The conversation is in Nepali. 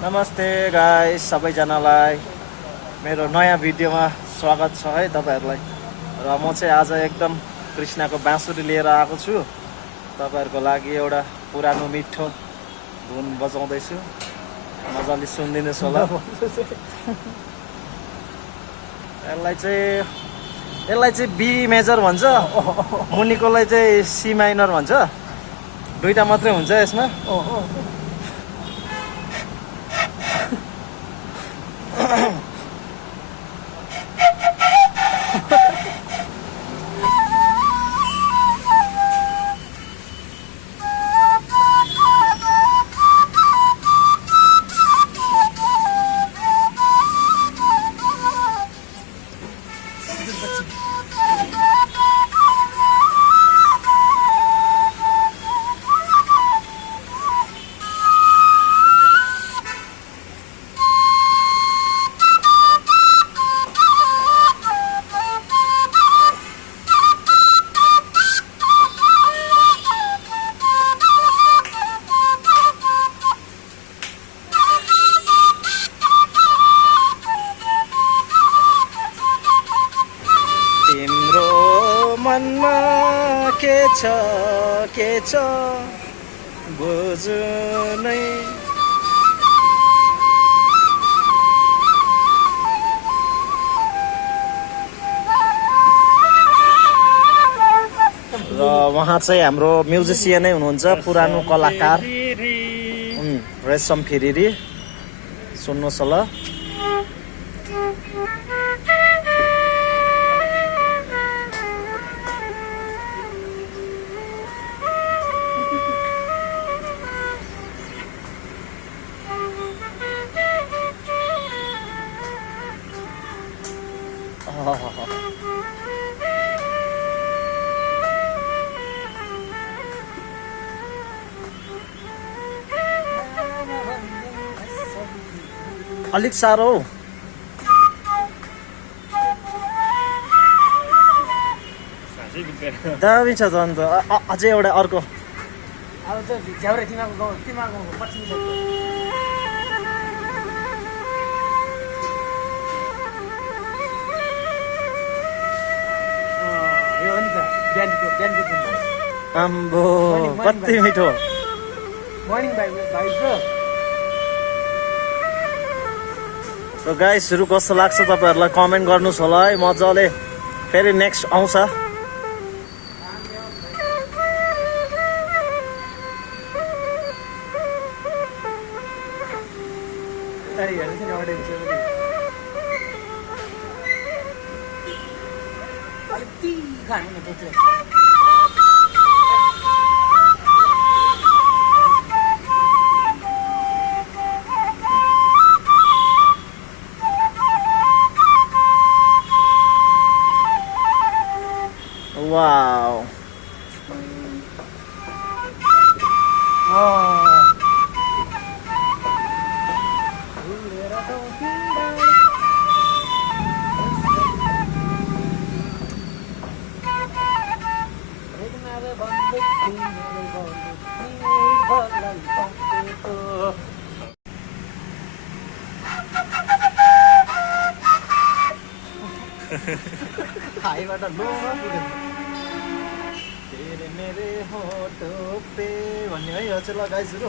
नमस्ते गाइस सबैजनालाई मेरो नयाँ भिडियोमा स्वागत छ है तपाईहरुलाई। र म चाहिँ आज एकदम कृष्णको बाँसुरी लिएर आएको छु। तपाईहरुको लागि एउटा पुरानो मिठो धुन बजाउँदै छु। मजाले सुनिदिनुस् होला। यसलाई चाहिँ बी मेजर भन्छ, मुनिकोलाई चाहिँ सी माइनर भन्छ। दुईटा मात्रै हुन्छ यसमा। मनमा के छ बुझ्नै र उहाँ चाहिँ हाम्रो म्युजिसियनै हुनुहुन्छ, पुरानो कलाकार रेशम फिरिरी। सुन्नुहोस् होला। अलिक साह्रो हौ। दामी छ झन् त। अझै एउटा अर्को आम्बो कति मिठो। र गाइसहरु कस्तो लाग्छ तपाईहरुलाई कमेन्ट गर्नुस् होला है। मजाले फेरि नेक्स्ट आउँछ। Wow. हाईबाट लोमा पुग्यो। तेरे मेरे होठों पे भन्ने है यो चाहिँ ल गाइसहरु।